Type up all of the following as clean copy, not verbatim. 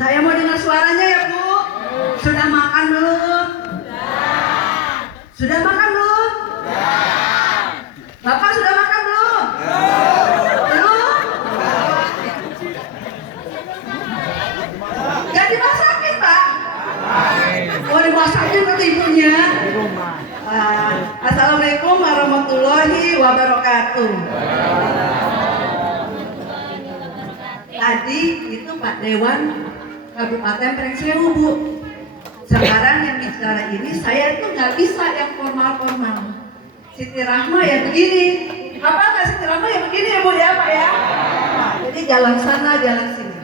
Saya mau dengar suaranya ya Bu. Sudah makan belum? Sudah makan belum? Bapak sudah makan belum? Belum? Gak dimasakin Pak? Oh dimasakin ke ibunya? Assalamualaikum warahmatullahi wabarakatuh. Tadi itu Pak Dewan Kabupaten Pringsewu Bu. Sekarang yang bicara ini saya itu nggak bisa yang formal-formal. Siti Rahma ya begini. Apa nggak Siti Rahma ya begini ya Bu ya Pak ya? Nah, jadi jalan sana jalan sini.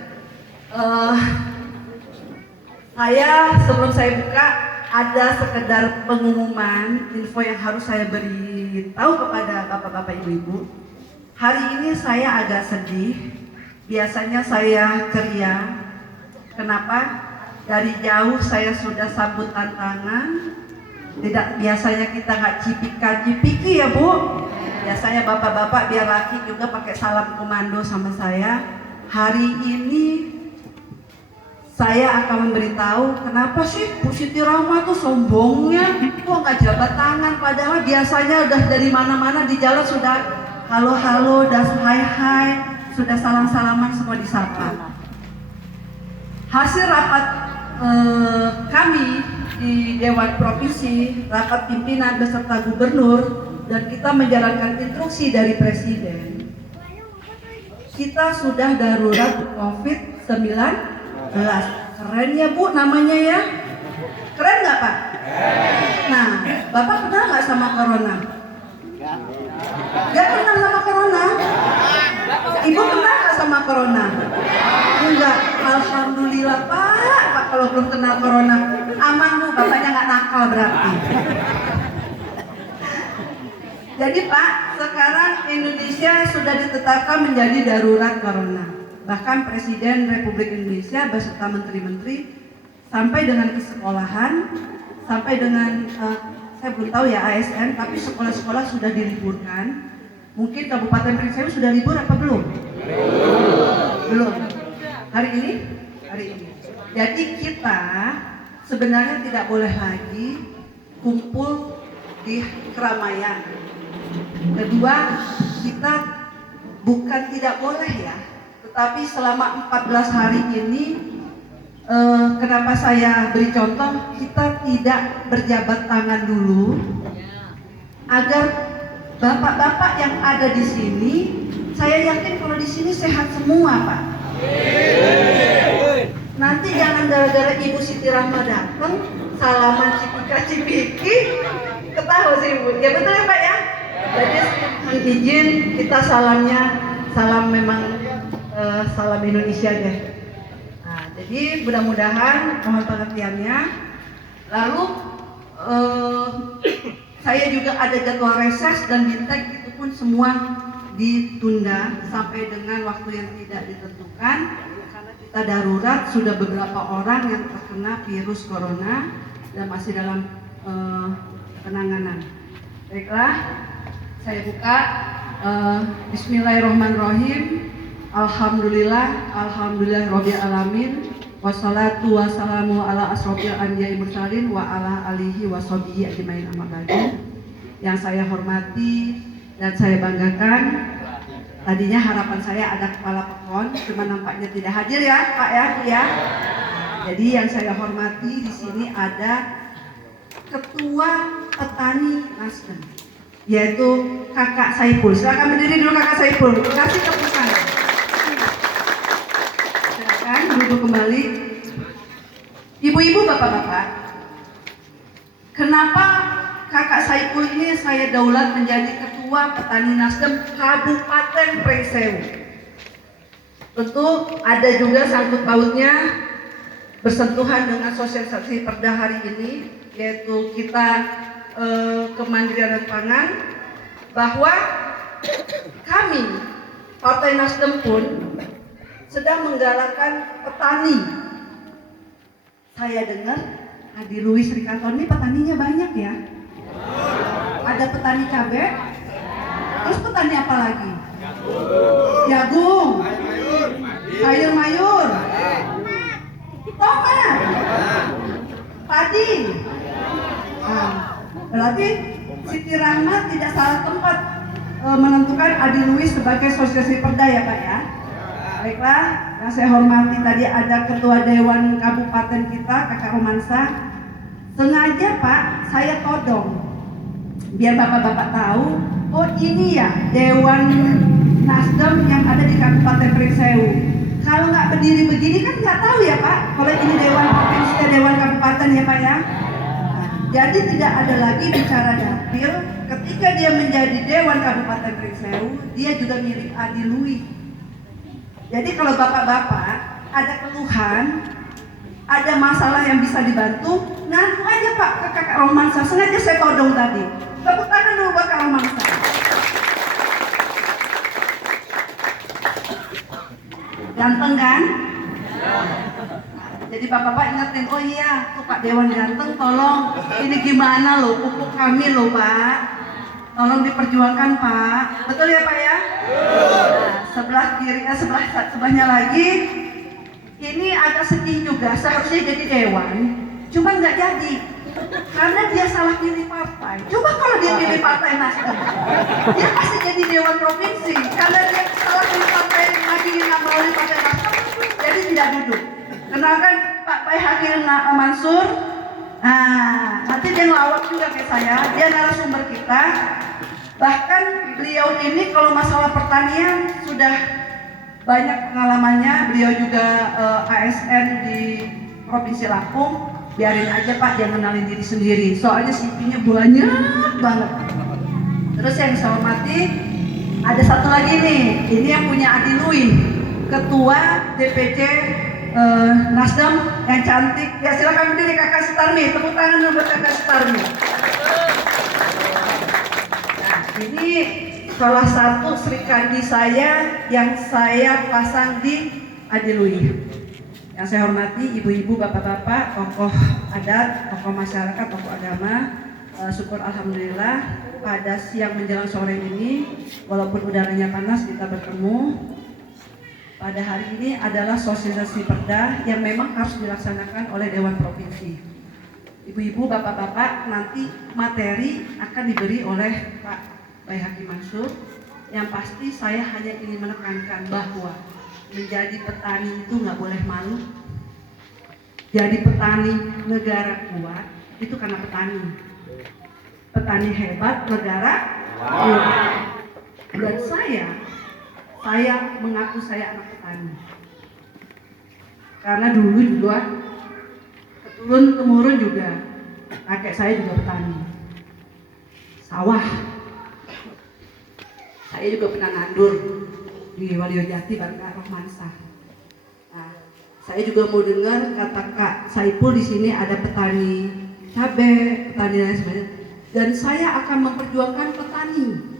Saya sebelum saya buka ada sekedar pengumuman info yang harus saya beritahu kepada bapak-bapak ibu-ibu. Hari ini saya agak sedih. Biasanya saya ceria. Kenapa? Dari jauh saya sudah sambutan tangan. Tidak biasanya kita nggak cipika-cipiki ya Bu. Biasanya bapak-bapak biar laki juga pakai salam komando sama saya. Hari ini saya akan memberitahu kenapa sih Bu Siti Rahma tuh sombongnya kok nggak jabat tangan, padahal biasanya udah dari mana-mana di jalan sudah halo-halo, udah hai-hai, sudah salam-salaman, semua disapa. Hasil rapat kami di Dewan Provinsi, rapat pimpinan beserta gubernur, dan kita menjalankan instruksi dari Presiden, kita sudah darurat COVID-19. Keren ya Bu namanya ya? Keren nggak Pak? Nah, Bapak kenal nggak sama Corona? Gak kenal sama Corona? Ibu kenal nggak sama Corona? Enggak, alhamdulillah Pak kalau belum kenal Corona. Aman Bu, bapaknya nggak nakal berarti. Jadi Pak, sekarang Indonesia sudah ditetapkan menjadi darurat Corona. Bahkan Presiden Republik Indonesia beserta menteri-menteri sampai dengan ke sekolahan, sampai dengan saya belum tahu ya ASN, tapi sekolah-sekolah sudah diliburkan. Mungkin Kabupaten Pringsewu sudah libur apa belum? Belum. Hari ini? Hari ini. Jadi kita sebenarnya tidak boleh lagi kumpul di keramaian. Kedua, kita bukan tidak boleh ya, tetapi selama 14 hari ini kenapa saya beri contoh, kita tidak berjabat tangan dulu agar bapak-bapak yang ada di sini, saya yakin kalau di sini sehat semua Pak. Nanti jangan gara-gara Ibu Siti Rahma datang salaman cipika-cipiki ketahu sih Ibu. Ya betul ya Pak ya? Jadi izin kita salamnya salam memang salam Indonesia deh. Nah, jadi mudah-mudahan mohon pengertiannya. Lalu saya juga ada jadwal reses dan bintek, itu pun semua ditunda sampai dengan waktu yang tidak ditentukan karena kita darurat, sudah beberapa orang yang terkena virus corona dan masih dalam penanganan. Baiklah, saya buka. Bismillahirrahmanirrahim. Alhamdulillah Rabbil Alamin. Wassalatu wassalamu ala asrofil anbiya'i mursalin wa ala alihi wa sahbihi ajmain amma ba'du. Yang saya hormati dan saya banggakan, tadinya harapan saya ada kepala pekon, cuma nampaknya tidak hadir ya Pak ya. Jadi yang saya hormati di sini ada Ketua Petani Nasdem, yaitu Kakak Saiful. Silakan berdiri dulu Kakak Saiful. Kasih tepuk tangan. Silakan duduk kembali. Ibu-ibu, bapak-bapak, kenapa Kakak Saiful ini saya daulat menjadi Ketua Petani Nasdem Kabupaten Pringsewu? Tentu ada juga sangkut pautnya bersentuhan dengan sosialisasi Perda hari ini, yaitu kita kemandirian pangan, bahwa kami Partai Nasdem pun sedang menggalakkan petani. Saya dengar Adi Luis Rikanto ini petaninya banyak ya. Ada petani cabai, terus petani apa lagi? Jagung, sayur mayur. Adi. Nah, berarti Siti Rahma tidak salah tempat menentukan Adi Luis sebagai sosialisasi perda ya Pak ya. Baiklah, yang saya hormati tadi ada Ketua Dewan Kabupaten kita, Kakak Romansa. Sengaja Pak, saya todong biar bapak-bapak tahu, oh ini ya Dewan Nasdem yang ada di Kabupaten Pringsewu. Kalau nggak berdiri begini kan nggak tahu ya Pak, kalau ini Dewan Provinsi dan Dewan Kabupaten ya Pak ya. Nah, jadi tidak ada lagi bicara dapil, ketika dia menjadi Dewan Kabupaten Pringsewu, dia juga milik Adi Luis. Jadi kalau bapak-bapak ada keluhan, ada masalah yang bisa dibantu, ngaku aja Pak ke Kakak Romansa. Sengaja saya todong tadi. Tepuk tangan dulu buat Kak Romansa. Ganteng kan? Jadi bapak-bapak ingetin, oh iya tuh Pak Dewan ganteng, tolong ini gimana loh, pupuk kami loh Pak, tolong diperjuangkan Pak. Betul ya Pak ya? Nah, sebelah kiri, sebelahnya lagi, ini agak sedih juga, seharusnya jadi dewan, cuma nggak jadi, karena dia salah pilih partai. Coba kalau dia pilih partai Nasdem, dia pasti jadi dewan provinsi, karena dia salah pilih partai lagi nggak melalui partai Nasdem, jadi tidak duduk. Kenalkan Pak Pai Hakim Mansur. Nah, nanti dia ngelawak juga ke saya, dia narasumber kita. Bahkan beliau ini kalau masalah pertanian sudah banyak pengalamannya. Beliau juga ASN di Provinsi Lampung. Biarin aja Pak, dia kenalin diri sendiri, soalnya CV-nya banyak banget. Terus yang saya hormati, ada satu lagi nih, ini yang punya Adi Luis, Ketua DPC Nasdem yang cantik. Ya silakan berdiri Kakak Sutarmi, tepuk tangan dulu buat Kakak Sutarmi. Nah, ini salah satu Sri Kandi saya yang saya pasang di Adi Luis. Yang saya hormati ibu-ibu, bapak-bapak, tokoh adat, tokoh masyarakat, tokoh agama, syukur alhamdulillah pada siang menjelang sore ini, walaupun udaranya panas, kita bertemu. Pada hari ini adalah sosialisasi perda yang memang harus dilaksanakan oleh Dewan Provinsi. Ibu-ibu, bapak-bapak, nanti materi akan diberi oleh Pak Pai Hakim Mansur. Yang pasti saya hanya ingin menekankan bahwa menjadi petani itu nggak boleh malu. Jadi petani negara kuat itu karena petani. Petani hebat, negara kuat. Dan saya mengaku saya anak petani. Karena dulu juga keturun-temurun juga kakek saya juga petani. Sawah. Saya juga pernah nandur di Waliojati bareng Kak Romansa. Nah, saya juga mau dengar kata Kak Saipul di sini ada petani cabai, petani lain sebagainya. Dan saya akan memperjuangkan petani.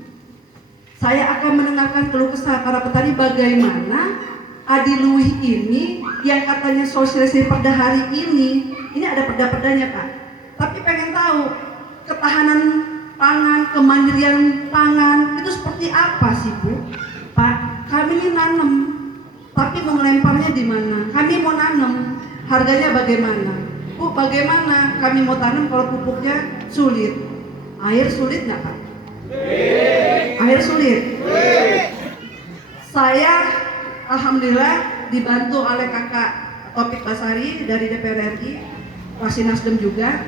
Saya akan mendengarkan keluh kesah para petani bagaimana Adi Luis ini yang katanya sosialisasi perda hari ini ada perda-perdanya Pak. Tapi pengen tahu ketahanan pangan, kemandirian pangan itu seperti apa sih Bu? Pak, kami ini nanam, tapi mau melemparnya di mana? Kami mau nanam, harganya bagaimana? Bu, bagaimana kami mau tanam kalau pupuknya sulit? Air sulit nggak Pak? Air sulit. Saya alhamdulillah dibantu oleh Kakak Taufik Basari dari DPR RI, fraksi Nasdem juga.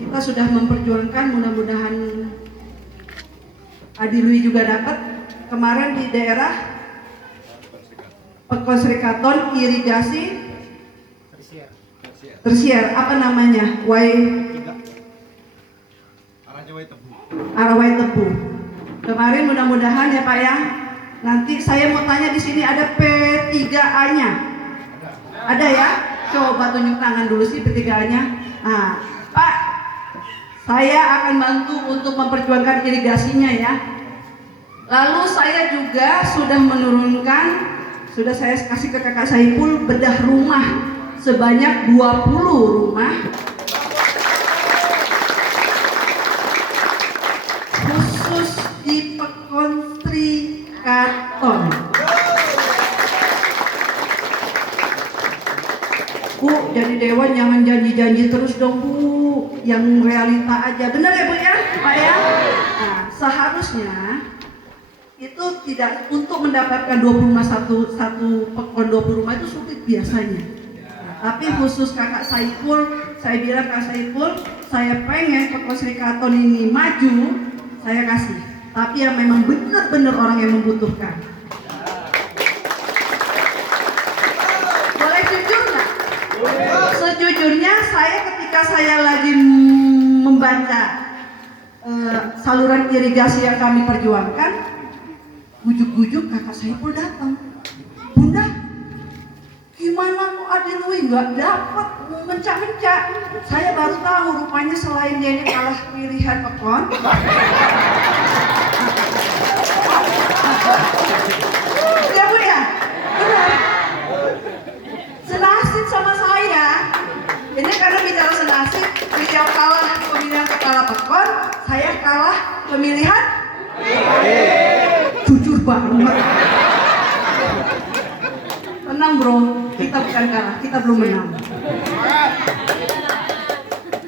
Kita sudah memperjuangkan, mudah-mudahan Adi Luis juga dapat. Kemarin di daerah Pekonsrikaton irigasi tersier, apa namanya? Arawai Tebu. Kemarin mudah-mudahan ya Pak ya. Nanti saya mau tanya di sini ada P3A-nya. Ada ya? Coba tunjuk tangan dulu sih P3A-nya. Nah, Pak, saya akan bantu untuk memperjuangkan irigasinya ya. Lalu saya juga sudah menurunkan, sudah saya kasih ke Kakak Saipul bedah rumah sebanyak 20 rumah. Khusus di Pekonsrikaton. Bu, jadi dewan jangan janji-janji terus dong Bu, yang realita aja. Benar ya Bu ya, Pak ya? Nah, seharusnya itu tidak untuk mendapatkan 20 rumah satu pekon 20 rumah itu sulit biasanya. Nah, tapi khusus kakak Saiful, saya bilang Kak Saiful, saya pengen pekon Sri Kraton ini maju, saya kasih. Tapi yang memang benar-benar orang yang membutuhkan. Boleh jujur nggak? Sejujurnya saya ketika saya lagi membaca saluran irigasi yang kami perjuangkan, bujuk-bujuk kakak Saiful datang. Bunda, gimana kok Adilui nggak dapat mencak-mencak? Saya baru tahu rupanya selain dia ini kalah pilihan pekon. Ya Bu ya, benar. Senasib sama saya. Ini karena bicara senasib, beliau kalah pemilihan kepala pekon, saya kalah pemilihan. Jujur banget. Tenang bro, kita bukan kalah, kita belum menang.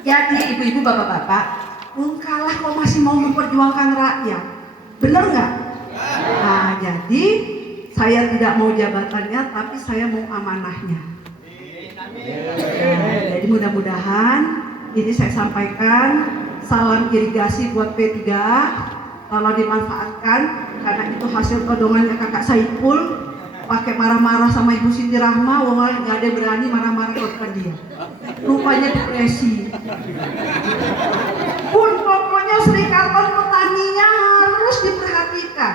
Jadi ibu-ibu, bapak-bapak, kalah kok masih mau memperjuangkan rakyat, bener nggak? Nah, jadi saya tidak mau jabatannya, tapi saya mau amanahnya. Nah, jadi mudah-mudahan ini saya sampaikan salam irigasi buat P3. Kalau dimanfaatkan, karena itu hasil todongannya kakak Saiful, pakai marah-marah sama Ibu Siti Rahma, wong nggak ada berani marah-marah ke dia. Rupanya depresi. Pun pokoknya Sri Kraton petaninya harus diperhatikan.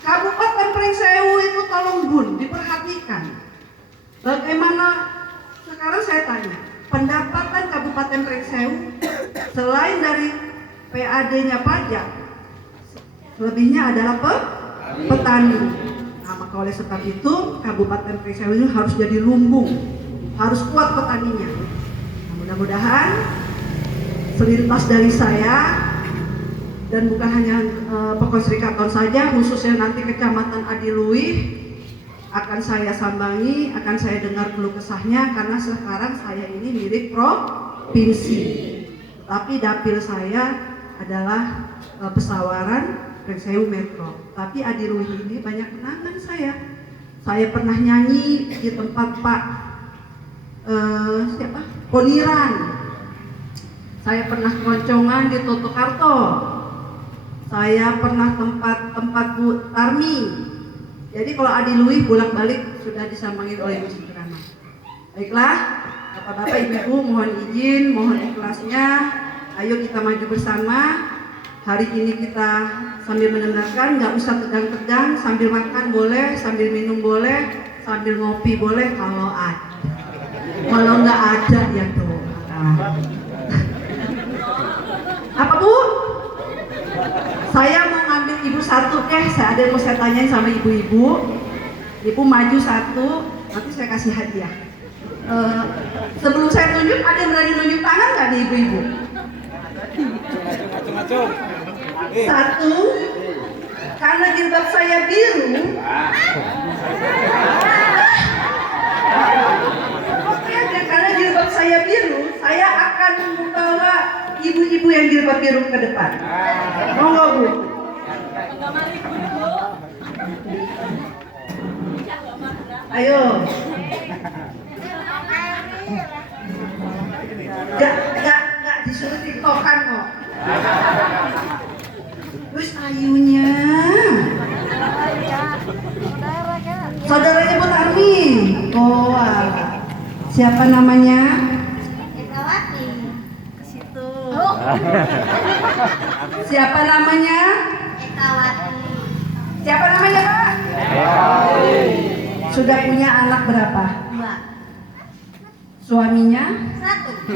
Kabupaten Pringsewu itu tolong Bun, diperhatikan. Bagaimana sekarang saya tanya, pendapatan Kabupaten Pringsewu selain dari PAD-nya pajak, lebihnya adalah petani. Nah, maka oleh sebab itu Kabupaten Pringsewu ini harus jadi lumbung, harus kuat petaninya. Nah, mudah-mudahan selintas dari saya, dan bukan hanya Pekon Sri Kraton saja, khususnya nanti Kecamatan Adilui akan saya sambangi, akan saya dengar keluh kesahnya, karena sekarang saya ini milik provinsi, tapi dapil saya adalah Pesawaran Pringsewu Metro. Tapi Adilui ini banyak kenangan saya. Saya pernah nyanyi di tempat Pak Poniran. Saya pernah keroncongan di Toto Karto. Saya pernah tempat Bu Tarmi. Jadi kalau Adilui bolak-balik sudah disambangin oleh Ibu Siti Rahma. Baiklah, Bapak-bapak, Ibu-ibu, mohon izin, mohon ikhlasnya. Ayo kita maju bersama. Hari ini kita sambil mendengarkan, nggak usah tegang-tegang, sambil makan boleh, sambil minum boleh, sambil ngopi boleh kalau ada. Kalau nggak ada ya doa. Apa Bu? Saya mau ngambil Ibu satu deh, ada yang mau saya tanyain sama ibu-ibu. Ibu maju satu, nanti saya kasih hadiah. Sebelum saya tunjuk, ada yang berani nunjuk tangan nggak nih ibu-ibu? Satu, karena jilbab saya biru. Karena jilbab saya biru, saya akan membawa ibu-ibu yang jilbab biru ke depan. Monggo Bu. Ayo. Gak disuruh tiktokan kok. Terus ayunya. Saudaranya Bu Tarmi. Oh, siapa namanya? Ekawati. Ke situ. Siapa namanya? Ekawati. Siapa namanya Pak? Sudah punya anak berapa? 2. Suaminya? 1.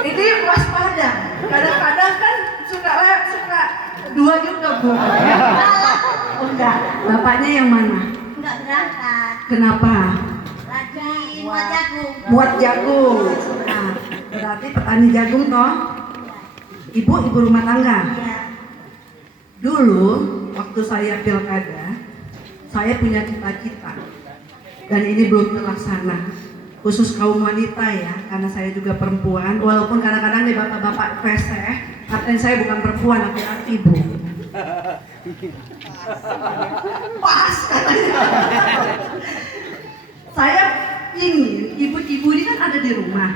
Ini waspada. Kadang-kadang kan suka 2 juga Bu. Oh enggak, bapaknya yang mana? Enggak berangkat. Kenapa? Lagi buat jagung. Buat jagung. Nah, berarti petani jagung toh? Ibu rumah tangga. Iya. Dulu waktu saya pilkada, saya punya cita-cita dan ini belum terlaksana, khusus kaum wanita ya, karena saya juga perempuan, walaupun kadang-kadang nih bapak-bapak reseh katain saya bukan perempuan, laki-laki Bu. Pas katanya. Saya ingin ibu-ibu ini kan ada di rumah,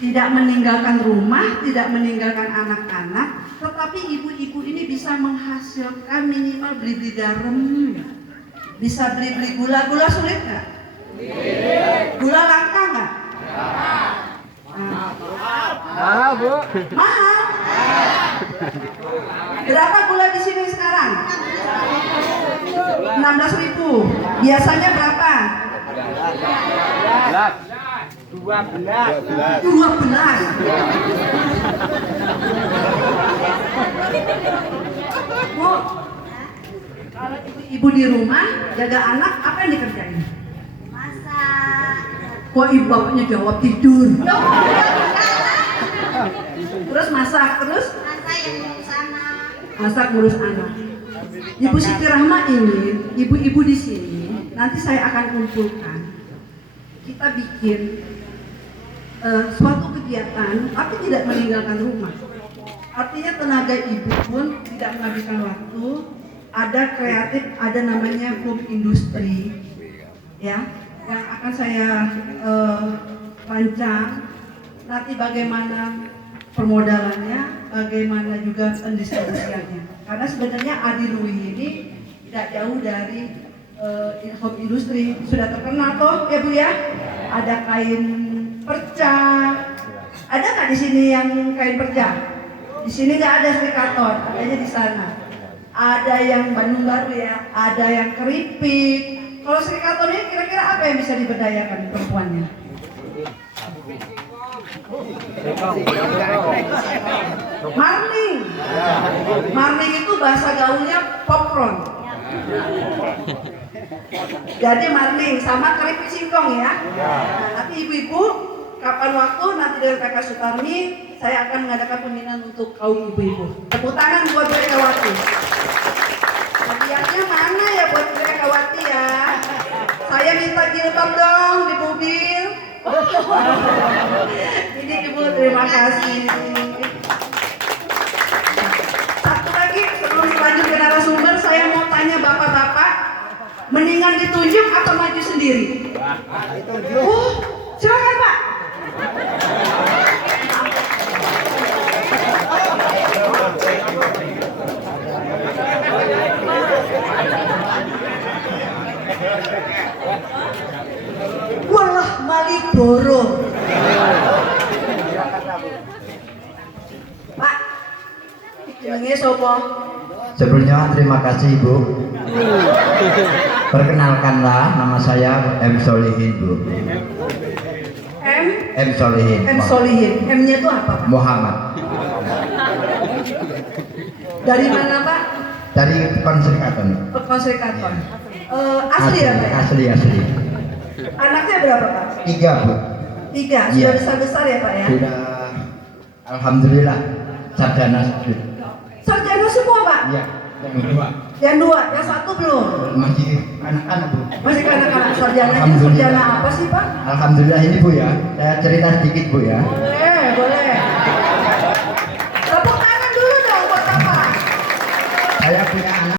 tidak meninggalkan rumah, tidak meninggalkan anak-anak, tetapi ibu-ibu ini bisa menghasilkan minimal beli-beli garam, bisa beli-beli gula sulit nggak? Gula langka nggak? Mahal, Bu. Mahal. Berapa gula di sini sekarang? 16.000. Biasanya berapa? 12. 12. Bu, kalau ibu di rumah jaga anak, apa yang dikerjain? Masak. Kok ibu bapaknya jawab tidur? Loh, Terus masak, terus masa yang ngurus anak. masak ngurus anak. Ibu Siti Rahma ingin ibu-ibu di sini nanti saya akan kumpulkan. Kita bikin suatu kegiatan, tapi tidak meninggalkan rumah. Artinya tenaga ibu pun tidak menghabiskan waktu. Ada kreatif, ada namanya home industry, ya, yang akan saya rancang. Nanti bagaimana permodalannya, bagaimana juga pendistribusiannya. Karena sebenarnya Adilui ini tidak jauh dari home industry, sudah terkenal toh ya Bu ya. Ada kain perca, ada nggak di sini yang kain perca? Di sini nggak ada serikaton, adanya di sana. Ada yang Bandung Baru ya, ada yang keripik. Kalau serikaton ini kira-kira apa yang bisa diberdayakan perempuannya? Marning. Marning itu bahasa gaulnya popcorn. Jadi marning sama keripik singkong ya. Nah, nanti ibu-ibu kapan waktu nanti dengan Kakak Sutarmi saya akan mengadakan pembinaan untuk kaum ibu-ibu. Tepuk tangan buat Bu Rekawati. Hadiahnya mana ya buat Bu Rekawati ya? Saya minta jilbab dong di mobil. Ini Ibu terima kasih. Satu lagi sebelum lanjut ke narasumber, saya mau tanya bapak-bapak, mendingan ditunjuk atau maju sendiri? Silakan Pak. Walah Malioboro. Pak, jenenge sapa? Sebelumnya terima kasih Ibu. Perkenalkanlah, nama saya M. Solihin Bu. M. Solihin. M. Solihin. M-nya itu apa Pak? Muhammad. Dari mana Pak? Dari Konserikaton. Konserikaton. Asli ya Pak? Asli. Anaknya berapa Pak? 3 Bu. 3. Sudah Iya. besar-besar ya Pak ya? Sudah alhamdulillah sarjana. Sarjana semua Pak? Iya. Yang 2 Yang 2, yang 1 belum? masih anak-anak Bu. Masih kanak-kanak. Sarjananya Alhamdulillah. sarjana apa sih Pak? Alhamdulillah ini Bu ya. Saya cerita sedikit Bu ya. Boleh. Tepuk tangan dulu dong buat Bapak. Saya punya anak